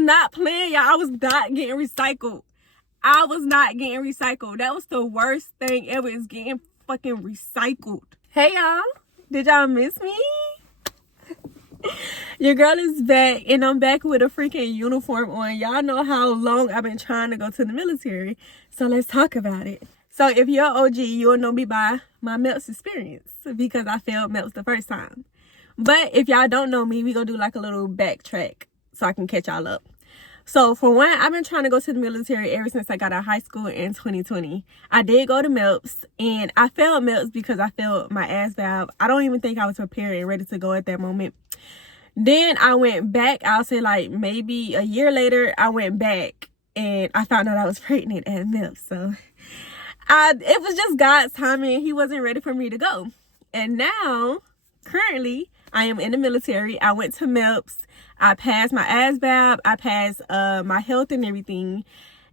not playing, y'all. I was not getting recycled. I was not getting recycled. That was the worst thing ever, is getting fucking recycled. Hey, y'all. Did y'all miss me? Your girl is back, and I'm back with a freaking uniform on. Y'all know how long I've been trying to go to the military, so let's talk about it. So if you're an OG, you'll know me by my MELPS experience, because I failed MELPS the first time. But if y'all don't know me, we gonna do like a little backtrack so I can catch y'all up. So for one, I've been trying to go to the military ever since I got out of high school in 2020. I did go to MELPS, and I failed MELPS because I failed my ASVAB valve. I don't even think I was prepared and ready to go at that moment. Then I went back, I'll say like maybe a year later, I went back and I found out I was pregnant at MELPS. So it was just God's timing. He wasn't ready for me to go. And now, currently, I am in the military. I went to MELPS. I passed my ASVAB. I passed my health and everything.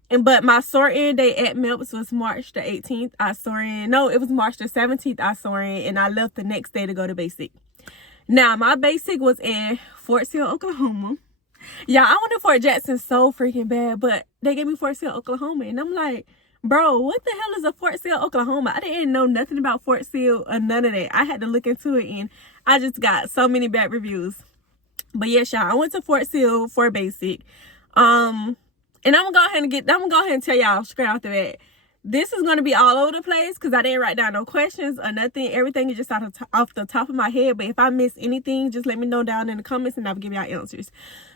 But my SOR-in day at MELPS was March the 18th. It was March the 17th I SOR-in, and I left the next day to go to basic. Now, my basic was in Fort Sill, Oklahoma. Yeah, I went to Fort Jackson so freaking bad, but they gave me Fort Sill, Oklahoma. And I'm like, bro, what the hell is a Fort Sill, Oklahoma? I didn't know nothing about Fort Sill or none of that. I had to look into it, and I just got so many bad reviews. But yes, y'all, I went to Fort Sill for basic. And I'm gonna go ahead and tell y'all straight off the bat. This is gonna be all over the place because I didn't write down no questions or nothing. Everything is just off the top of my head. But if I miss anything, just let me know down in the comments and I'll give y'all answers.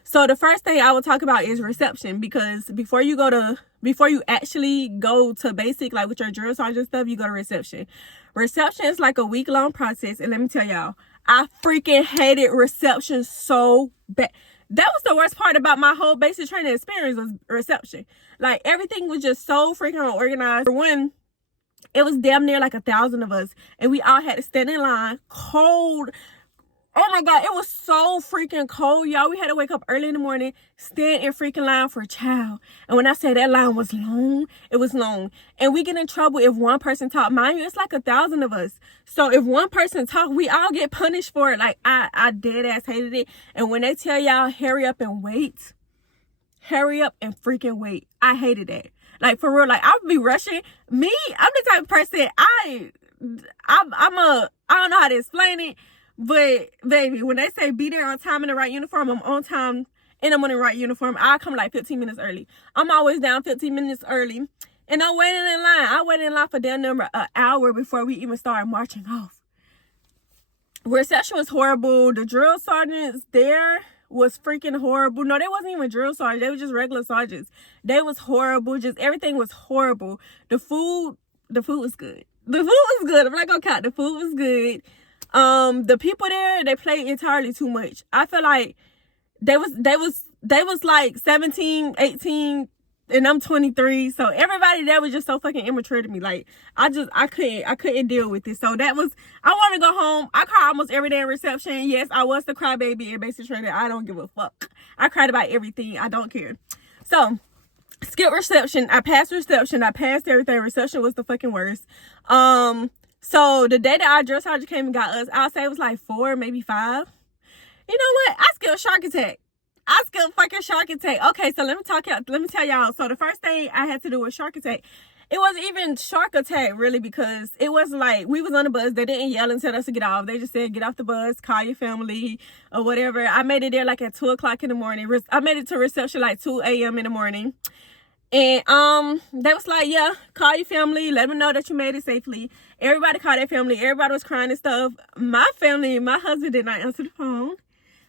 So the first thing I will talk about is reception, because before you actually go to basic, like with your drill sergeant stuff, you go to reception. Reception is like a week-long process, and let me tell y'all, I freaking hated reception so bad. That was the worst part about my whole basic training experience, was reception. Like, everything was just so freaking unorganized. For one, it was damn near like 1,000 of us, and we all had to stand in line, cold. Oh my God, it was so freaking cold, y'all. We had to wake up early in the morning, stand in freaking line for a child. And when I say that line was long, it was long. And we get in trouble if one person talk. Mind you, it's like 1,000 of us. So if one person talk, we all get punished for it. Like, I dead ass hated it. And when they tell y'all, hurry up and wait, hurry up and freaking wait. I hated that. Like, for real, like, I would be rushing. Me, I'm the type of person, I don't know how to explain it. But, baby, when they say be there on time in the right uniform, I'm on time and I'm in the right uniform. I come like 15 minutes early. I'm always down 15 minutes early. And I'm waiting in line. I waited in line for damn near an hour before we even started marching off. Reception was horrible. The drill sergeants there was freaking horrible. No, they wasn't even drill sergeants. They were just regular sergeants. They was horrible. Just everything was horrible. The food was good. The food was good. I'm not gonna count. The food was good. The people there, they played entirely too much. I feel like they was like 17, 18, and I'm 23. So everybody there was just so fucking immature to me. Like, I couldn't deal with it. So I want to go home. I cry almost every day in reception. Yes, I was the crybaby in basic training. I don't give a fuck. I cried about everything. I don't care. So, skip reception. I passed reception. I passed everything. Reception was the fucking worst. So the day that our drill sergeant came and got us, I'll say it was like 4, maybe 5. You know what? I skipped shark attack. I skipped fucking shark attack. Okay, so let me tell y'all. So the first thing I had to do was shark attack. It wasn't even shark attack, really, because it wasn't like we was on the bus. They didn't yell and tell us to get off. They just said, get off the bus, call your family, or whatever. I made it there like at 2 o'clock in the morning. I made it to reception like 2 a.m. in the morning. And they was like, yeah, call your family, let them know that you made it safely. Everybody called their family. Everybody was crying and stuff. My family, my husband did not answer the phone,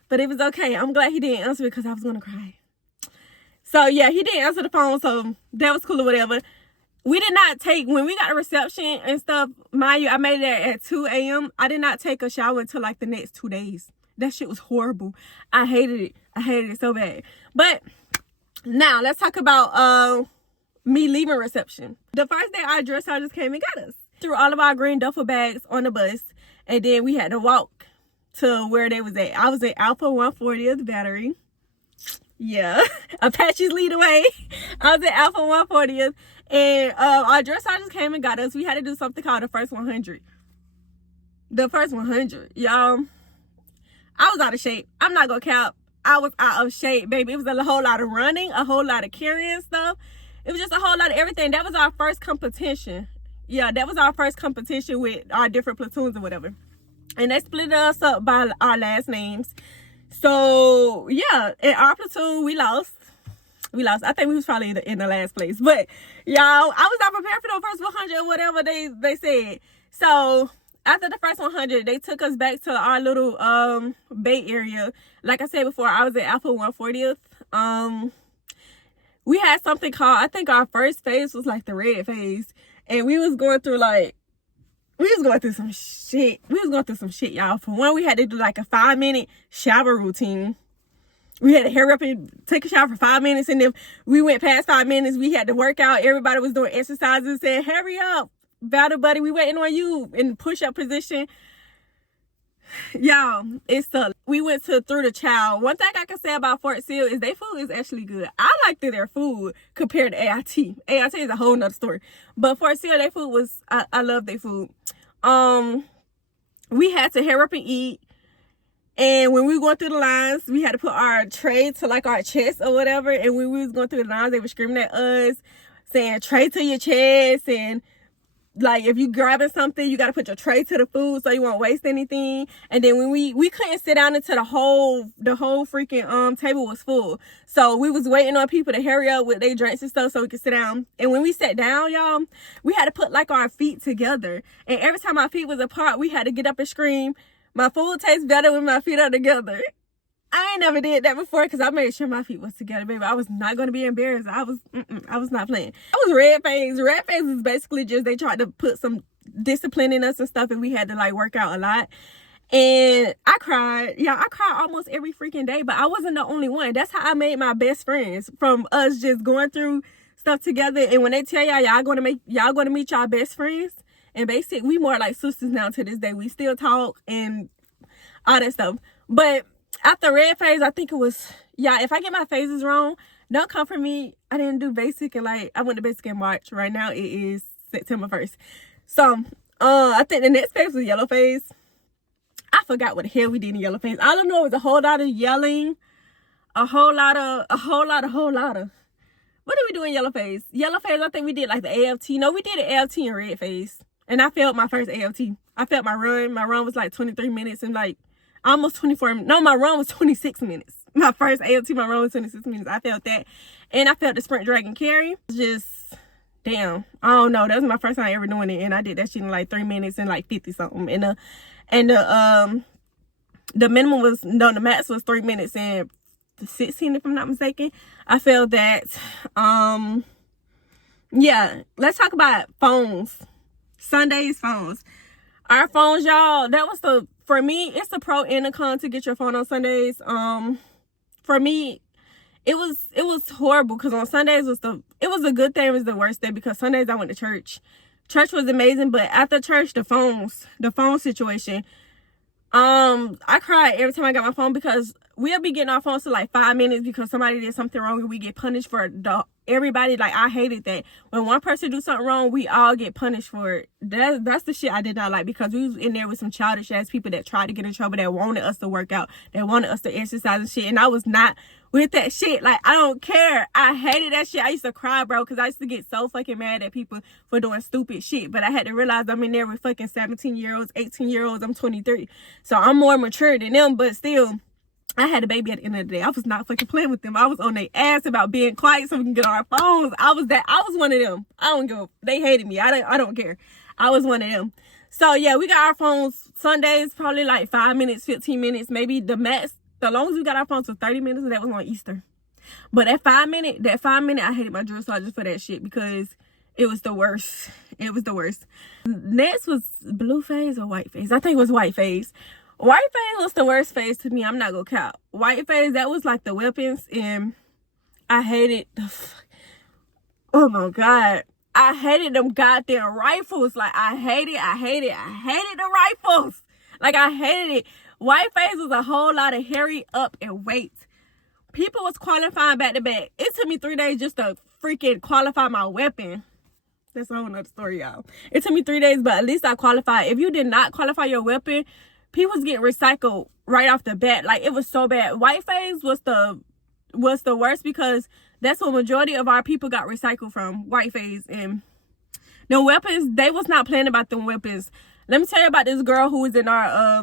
but it was okay. I'm glad he didn't answer it because I was gonna cry. So yeah, he didn't answer the phone, so that was cool or whatever. We did not take, when we got a reception and stuff, mind you, I made it at 2 a.m. I did not take a shower until like the next 2 days. That shit was horrible. I hated it. I hated it so bad. But now let's talk about me leaving reception. The first day our drill sergeants came and got us. Threw all of our green duffel bags on the bus, and then we had to walk to where they was at. I was at Alpha 140th Battery. Yeah, Apaches lead the way. I was at Alpha 140th, and our drill sergeants came and got us. We had to do something called the first 100. The first 100, y'all. I was out of shape. I'm not gonna count. I was out of shape, baby. It was a whole lot of running, a whole lot of carrying stuff. It was just a whole lot of everything. That was our first competition. Yeah, that was our first competition with our different platoons or whatever. And they split us up by our last names. So, yeah, in our platoon, we lost. I think we was probably in the last place. But, y'all, I was not prepared for the first 100 or whatever they said. So, after the first 100, they took us back to our little Bay Area. Like I said before, I was at Alpha 140th. We had something called, I think our first phase was like the red phase. And we was going through some shit. Y'all. For one, we had to do like a 5-minute shower routine. We had to hurry up and take a shower for 5 minutes. And if we went past 5 minutes, we had to work out. Everybody was doing exercises, saying, hurry up, battle buddy, we waiting on you in push-up position. Y'all, we went through the child. One thing I can say about Fort SILL is their food is actually good. I liked their food compared to AIT. AIT is a whole nother story. But Fort SILL, their food was, I love their food. We had to hurry up and eat. And when we were going through the lines, we had to put our tray to like our chest or whatever. And when we was going through the lines, they were screaming at us, saying tray to your chest. And like, if you grabbing something, you got to put your tray to the food so you won't waste anything. And then when we couldn't sit down until the whole freaking table was full. So we was waiting on people to hurry up with their drinks and stuff so we could sit down. And when we sat down, y'all, we had to put like our feet together. And every time our feet was apart, we had to get up and scream, my food tastes better when my feet are together. I ain't never did that before because I made sure my feet was together, baby. I was not going to be embarrassed. I was not playing. I was red phase. Red phase is basically just they tried to put some discipline in us and stuff, and we had to like work out a lot. And I cried. Yeah, I cried almost every freaking day, but I wasn't the only one. That's how I made my best friends, from us just going through stuff together. And when they tell y'all going to meet y'all best friends, and basically we more like sisters now to this day. We still talk and all that stuff. But after red phase, I think it was, if I get my phases wrong, don't come for me. I didn't do basic, and like I went to basic in March. Right now it is September 1st. So I think the next phase was yellow phase. I forgot what the hell we did in yellow phase. All I know was a whole lot of yelling, a whole lot of. What did we do in yellow phase? Yellow phase, I think we did like the AFT. No, we did an AFT in red phase. And I failed my first AFT. I failed my run. My run was like 23 minutes and like almost 24. No, my run was 26 minutes. My first AFT, my run was 26 minutes. I failed that. And I failed the sprint dragon carry. Just, damn. I don't know. That was my first time ever doing it. And I did that shit in like 3 minutes and like 50 something. And the minimum was, no, the max was 3 minutes and 16, if I'm not mistaken. I failed that. Yeah, let's talk about phones. Sunday's phones. Our phones, y'all, that was for me, it's the pro and the con to get your phone on Sundays. For me, it was horrible because on Sundays it was a good thing, it was the worst day, because Sundays I went to church. Church was amazing, but after church, the phone situation, I cried every time I got my phone, because we'll be getting our phones to like 5 minutes because somebody did something wrong and we get punished for everybody. Like, I hated that. When one person do something wrong, we all get punished for it. That's the shit I did not like, because we was in there with some childish ass people that tried to get in trouble, that wanted us to work out, that wanted us to exercise and shit. And I was not with that shit. Like, I don't care. I hated that shit. I used to cry, bro, because I used to get so fucking mad at people for doing stupid shit. But I had to realize I'm in there with fucking 17-year-olds, 18-year-olds. I'm 23. So I'm more mature than them, but still, I had a baby at the end of the day. I was not fucking playing with them. I was on their ass about being quiet so we can get on our phones. I was one of them. I don't give a, they hated me. I don't care. I was one of them. So yeah, we got our phones Sundays, probably like 5 minutes, 15 minutes, maybe the max. The longest we got our phones was 30 minutes, and that was on Easter. But that 5 minute, I hated my drill sergeant for that shit, because it was the worst. It was the worst. Next was blue phase or white phase. I think it was white phase. White phase was the worst phase to me. I'm not gonna count. White phase, that was like the weapons, and I hated oh my God. I hated them goddamn rifles. Like, I hated the rifles. Like, I hated it. White phase was a whole lot of hurry up and wait. People was qualifying back to back. It took me 3 days just to freaking qualify my weapon. That's a whole nother story, y'all. It took me 3 days, but at least I qualified. If you did not qualify your weapon, people was getting recycled right off the bat. Like, it was so bad. White phase was the worst because that's what majority of our people got recycled from, white phase. And the weapons, they was not playing about them weapons. Let me tell you about this girl who was in our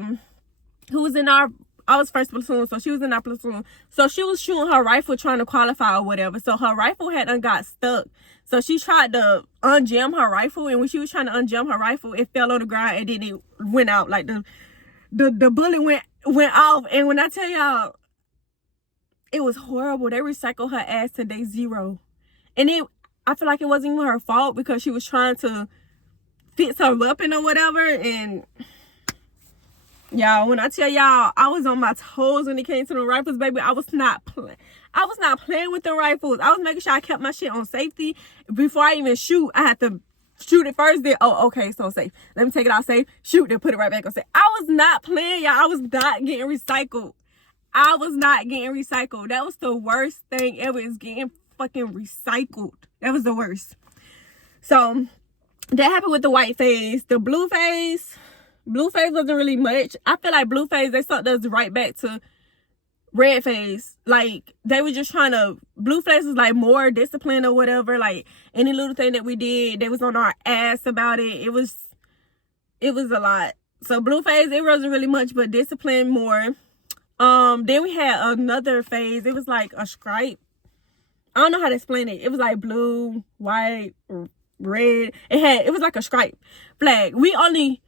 I was first platoon, so she was in our platoon. So she was shooting her rifle trying to qualify or whatever. So her rifle had got stuck. So she tried to unjam her rifle, and when she was trying to unjam her rifle, it fell on the ground and then it went out. Like the bullet went off. And when I tell y'all, it was horrible. They recycled her ass to day 0. And I feel like it wasn't even her fault because she was trying to fix her weapon or whatever. And y'all, when I tell y'all, I was on my toes when it came to the rifles, baby. I was not playing with the rifles. I was making sure I kept my shit on safety. Before I even shoot, I had to shoot it first. Then, oh, okay, it's on safe. Let me take it out safe. Shoot, then put it right back on safe. I was not playing, y'all. I was not getting recycled. I was not getting recycled. That was the worst thing ever, is getting fucking recycled. That was the worst. So that happened with the white phase. The blue phase wasn't really much. I feel like blue phase, they sucked us right back to red phase. Like, they were just trying to, blue phase was like more discipline or whatever. Like, any little thing that we did, they was on our ass about it. It was a lot. So blue phase, it wasn't really much, but discipline more. Then we had another phase. It was like a stripe. I don't know how to explain it. It was like blue, white, red. It was like a stripe flag. We only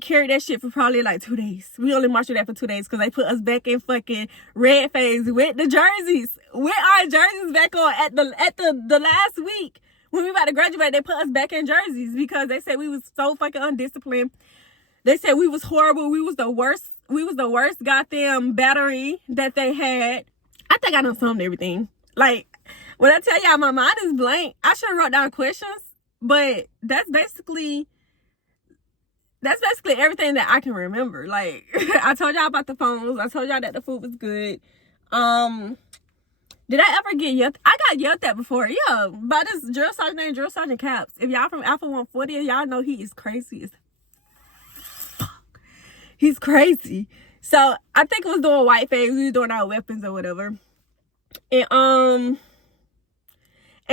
carried that shit for probably like 2 days. We only marched with that for 2 days because they put us back in fucking red phase with the jerseys. With our jerseys back on at the last week. When we about to graduate, they put us back in jerseys because they said we was so fucking undisciplined. They said we was horrible. We was the worst goddamn battery that they had. I think I done summed everything. Like, when I tell y'all my mind is blank, I should have wrote down questions, but that's basically everything that I can remember. Like, I told y'all about the phones. I told y'all that the food was good. Did I ever get yelled? I got yelled at before. Yeah, by this drill sergeant named Drill Sergeant Caps. If y'all from Alpha 140, y'all know he is crazy as fuck. He's crazy. So I think it was doing white phase. We was doing our weapons or whatever. And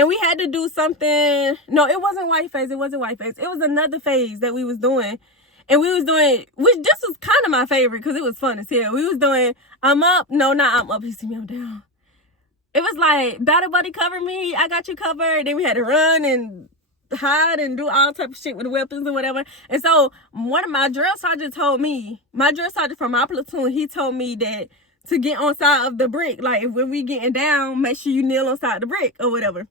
we had to do something. No, it wasn't white phase. It wasn't white phase. It was another phase that we was doing. And we was doing, which this was kind of my favorite because it was fun as hell. We was doing, I'm up. No, not I'm up. You see me, I'm down. It was like, battle buddy, cover me. I got you covered. Then we had to run and hide and do all type of shit with weapons and whatever. And so one of my drill sergeants told me, my drill sergeant from my platoon, he told me that to get on side of the brick, like when we getting down, make sure you kneel on side of the brick or whatever.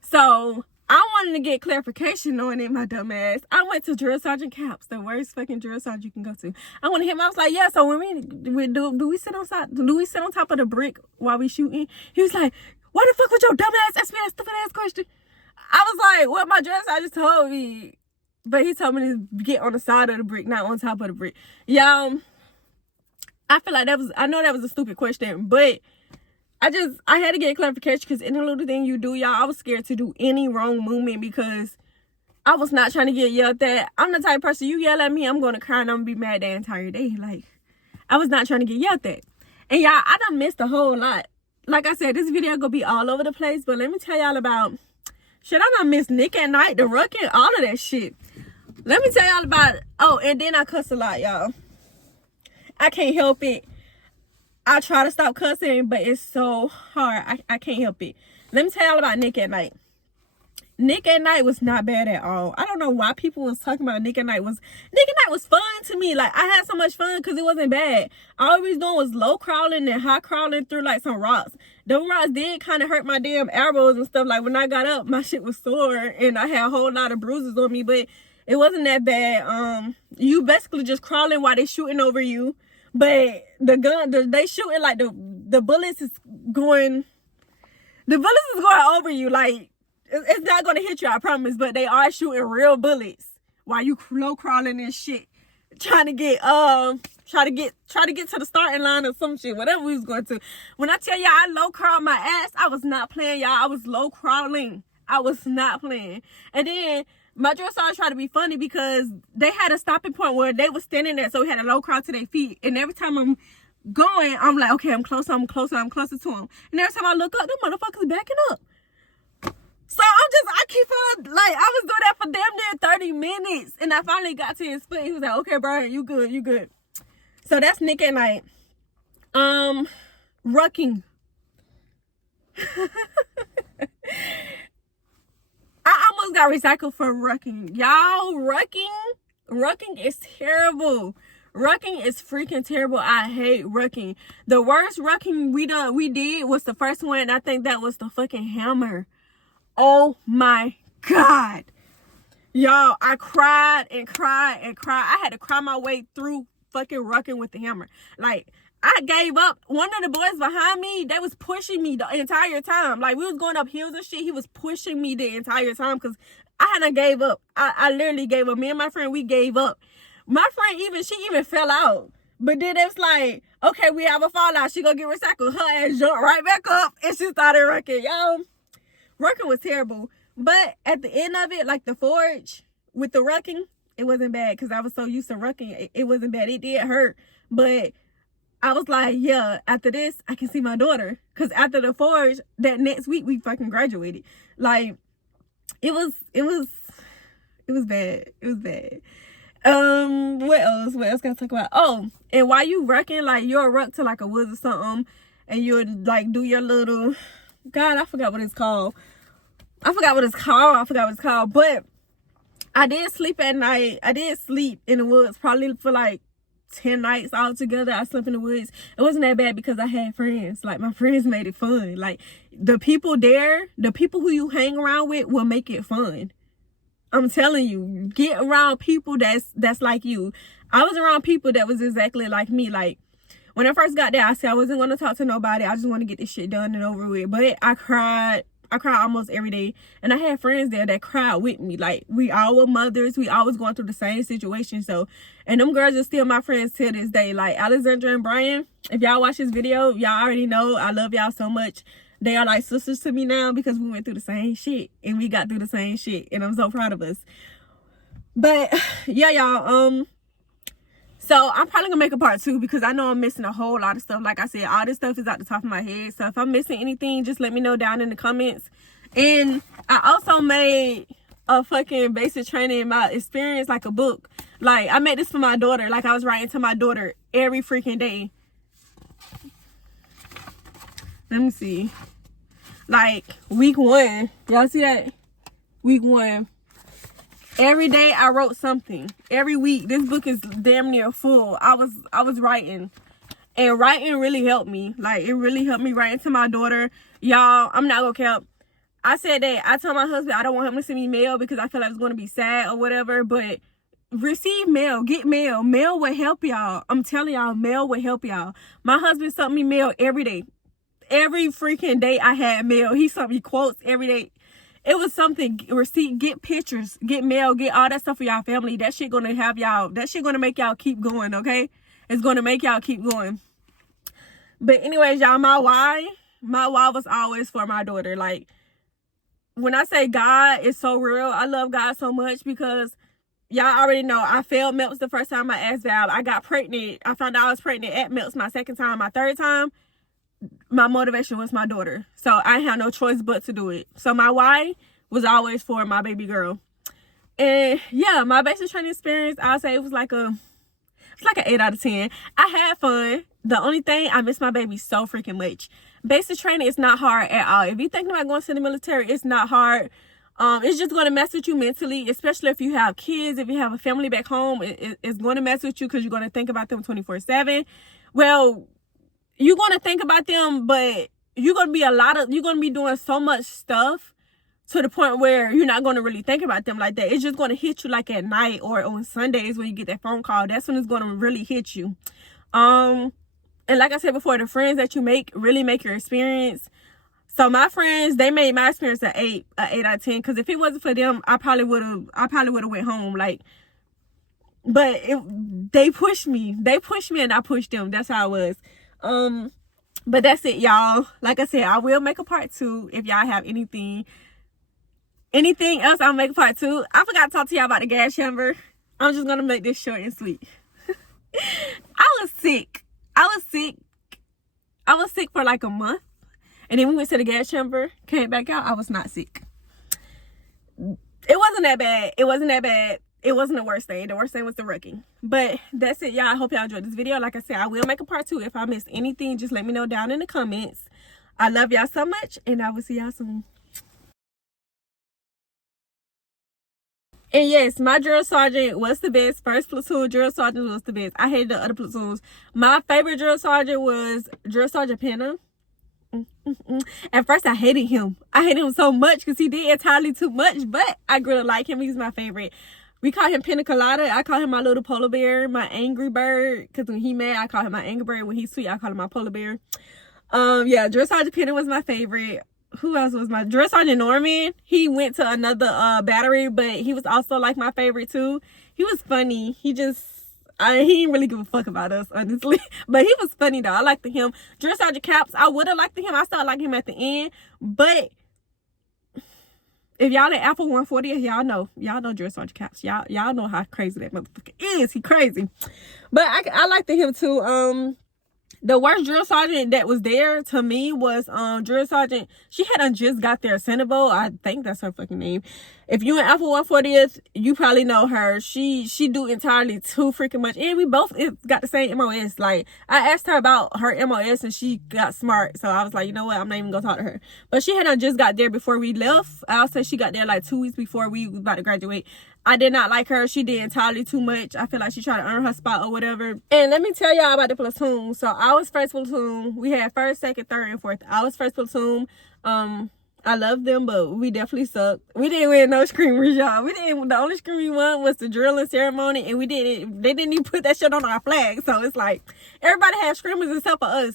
So I wanted to get clarification on it, my dumb ass. I went to Drill Sergeant Caps, the worst fucking drill sergeant you can go to. I went to him. I was like, yeah. So when we do we sit on top of the brick while we shooting? He was like, what the fuck with your dumb ass, ask me that stupid ass question? I was like, what my drill sergeant told me, but he told me to get on the side of the brick, not on top of the brick. Y'all, I feel like I know that was a stupid question, but I had to get clarification because any little thing you do, y'all, I was scared to do any wrong movement because I was not trying to get yelled at. I'm the type of person, you yell at me, I'm going to cry and I'm going to be mad the entire day. Like, I was not trying to get yelled at. And y'all, I done missed a whole lot. Like I said, this video going to be all over the place, but let me tell y'all about, shit, I done missed Nick at Night, the Rucking, all of that shit. Let me tell y'all about, oh, and then I cuss a lot, y'all. I can't help it. I try to stop cussing, but it's so hard. I can't help it. Let me tell y'all about Nick at Night. Nick at Night was not bad at all. I don't know why people was talking about Nick at Night. Nick at Night was fun to me. Like, I had so much fun because it wasn't bad. All we was doing was low crawling and high crawling through like some rocks. Them rocks did kind of hurt my damn elbows and stuff. Like, when I got up, my shit was sore and I had a whole lot of bruises on me, but it wasn't that bad. You basically just crawling while they shooting over you. But they shooting like the bullets is going over you. Like, it's not gonna hit you, I promise. But they are shooting real bullets while you low crawling and shit, trying to get to the starting line or some shit, whatever we was going to. When I tell y'all I low crawled my ass, I was not playing, y'all. I was low crawling. I was not playing. And then my drill sergeant tried to be funny because they had a stopping point where they was standing there, so we had a low crawl to their feet. And every time going, I'm like, okay, I'm closer to him. And every time I look up, them motherfuckers backing up. So I keep on, like, I was doing that for damn near 30 minutes. And I finally got to his foot. He was like, okay, Brian, you good. So that's Nick at night. Rucking. I almost got recycled for rucking. Y'all, rucking is terrible. Rucking is freaking terrible. I hate rucking. The worst rucking we did was the first one. I think that was the fucking hammer. Oh my God. Y'all, I cried and cried and cried. I had to cry my way through fucking rucking with the hammer. Like, I gave up. One of the boys behind me, they was pushing me the entire time. Like, we was going up hills and shit. He was pushing me the entire time because I hadn't gave up. I literally gave up. Me and my friend, we gave up. My friend she even fell out. But then it's like, okay, we have a fallout. She gonna get recycled. Her ass jumped right back up and she started rucking. Y'all, rucking was terrible. But at the end of it, like the forge with the rucking, it wasn't bad because I was so used to rucking. It wasn't bad. It did hurt. But I was like, yeah, after this, I can see my daughter. Because after the forge, that next week, we fucking graduated. Like, it was bad. It was bad. What else can I talk about? Oh, and while you rucking, like, you'll ruck to like a woods or something, and you'll like do your little, God, I forgot what it's called. But I did sleep at night. I did sleep in the woods probably for like 10 nights all together. I slept in the woods. It wasn't that bad because I had friends. Like, my friends made it fun. Like, the people there, the people who you hang around with will make it fun. I'm telling you, get around people that's like you. I was around people that was exactly like me. Like, when I first got there, I said I wasn't going to talk to nobody. I just want to get this shit done and over with. But I cried almost every day. And I had friends there that cried with me. Like, we all were mothers. We always going through the same situation. So, and them girls are still my friends to this day. Like, Alexandra and Brian, if y'all watch this video, y'all already know I love y'all so much. They are like sisters to me now because we went through the same shit. And we got through the same shit. And I'm so proud of us. But, yeah, y'all, so I'm probably gonna make a part 2 because I know I'm missing a whole lot of stuff. Like I said, all this stuff is out the top of my head. So if I'm missing anything, just let me know down in the comments. And I also made a fucking basic training in my experience, like a book. Like, I made this for my daughter. Like, I was writing to my daughter every freaking day. Let me see. Like, week 1. Y'all see that? Week 1. Every day I wrote something. Every week. This book is damn near full. I was writing. And writing really helped me. Like, it really helped me writing to my daughter. Y'all, I'm not gonna cap. I said that I told my husband I don't want him to send me mail because I feel like it's gonna be sad or whatever. But receive mail. Get mail. Mail will help y'all. I'm telling y'all, mail will help y'all. My husband sent me mail every day. Every freaking day I had mail. He sent me quotes every day. It was something. Receipt, get pictures, get mail, get all that stuff for y'all family. That shit gonna have y'all, that shit gonna make y'all keep going, okay? It's gonna make y'all keep going. But anyways, y'all, my why was always for my daughter. Like, when I say God is so real, I love God so much because y'all already know I failed MELPS the first time I asked Val. I got pregnant. I found out I was pregnant at MELPS my second time. My third time, my motivation was my daughter. So I had no choice but to do it. So my why was always for my baby girl. And yeah, my basic training experience, I'll say it was like an 8 out of 10. I had fun. The only thing, I miss my baby so freaking much. Basic training is not hard at all. If you're thinking about going to the military, it's not hard. It's just going to mess with you mentally, especially if you have kids, if you have a family back home. It's going to mess with you because you're going to think about them 24/7. Well, you're going to think about them, but you're going to be doing so much stuff to the point where you're not going to really think about them like that. It's just going to hit you like at night or on Sundays when you get that phone call. That's when it's going to really hit you. And like I said before, the friends that you make really make your experience. So my friends, they made my experience an 8 out of 10. Because if it wasn't for them, I probably would have went home. Like, but they pushed me. And I pushed them. That's how it was. But that's it, y'all. Like I said, I will make a part 2 if y'all have anything else. I'll make a part 2. I forgot to talk to y'all about the gas chamber. I'm just gonna make this short and sweet. I was sick. I was sick. I was sick for like a month. And then we went to the gas chamber, came back out. I was not sick. It wasn't that bad. It wasn't that bad. It wasn't the worst thing. The worst thing was the Rucking. But that's it, y'all. I hope y'all enjoyed this video. Like I said, I will make a part 2. If I missed anything, just let me know down in the comments. I love y'all so much, and I will see y'all soon. And yes, my drill sergeant was the best. First platoon drill sergeant was the best. I hated the other platoons. My favorite drill sergeant was Drill Sergeant Penna. At first, I hated him. I hated him so much because he did entirely too much, but I grew to like him. He's my favorite. We call him Pina Colada. I call him my little polar bear, my angry bird. Because when he mad, I call him my angry bird. When he's sweet, I call him my polar bear. Yeah, Drill Sergeant Penna was my favorite. Who else was my Drill Sergeant Norman? He went to another battery, but he was also like my favorite too. He was funny. He didn't really give a fuck about us, honestly. But he was funny though. I liked him. Drill Sergeant Caps, I would have liked him. I started liking him at the end. But if y'all at Apple 140, y'all know Drill Sergeant Caps. Y'all know how crazy that motherfucker is. He crazy. But I liked him too. The worst drill sergeant that was there to me was drill sergeant. She had just got there, Sandoval. I think that's her fucking name. If you in Alpha 140th, you probably know her. She do entirely too freaking much. And we both got the same MOS. Like, I asked her about her MOS and she got smart. So I was like, you know what? I'm not even gonna talk to her. But she had just got there before we left. I'll say she got there like 2 weeks before we was about to graduate. I did not like her. She did entirely too much. I feel like she tried to earn her spot or whatever. And let me tell y'all about the platoon. So I was first platoon. We had first, second, third, and fourth. I was first platoon. I love them, but we definitely sucked. We didn't win no screamers, y'all. The only screamer we won was the drilling ceremony, and they didn't even put that shit on our flag. So it's like everybody had screamers except for us.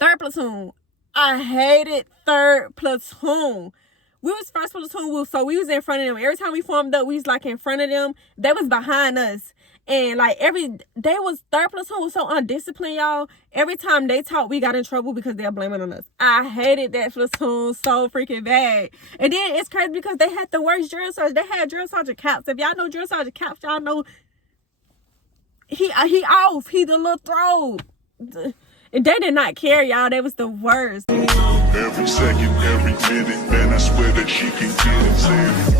Third platoon. I hated third platoon. We was first platoon, so we was in front of them. Every time we formed up, we was like in front of them. They was behind us. And like third platoon was so undisciplined, y'all. Every time they talked, we got in trouble because they're blaming on us. I hated that platoon so freaking bad. And then it's crazy because they had the worst drill sergeant. They had Drill Sergeant Caps. If y'all know Drill Sergeant Caps, y'all know he off. He the little throat. And they did not care, y'all. They was the worst. Every second, every minute, man, I swear that she can get it.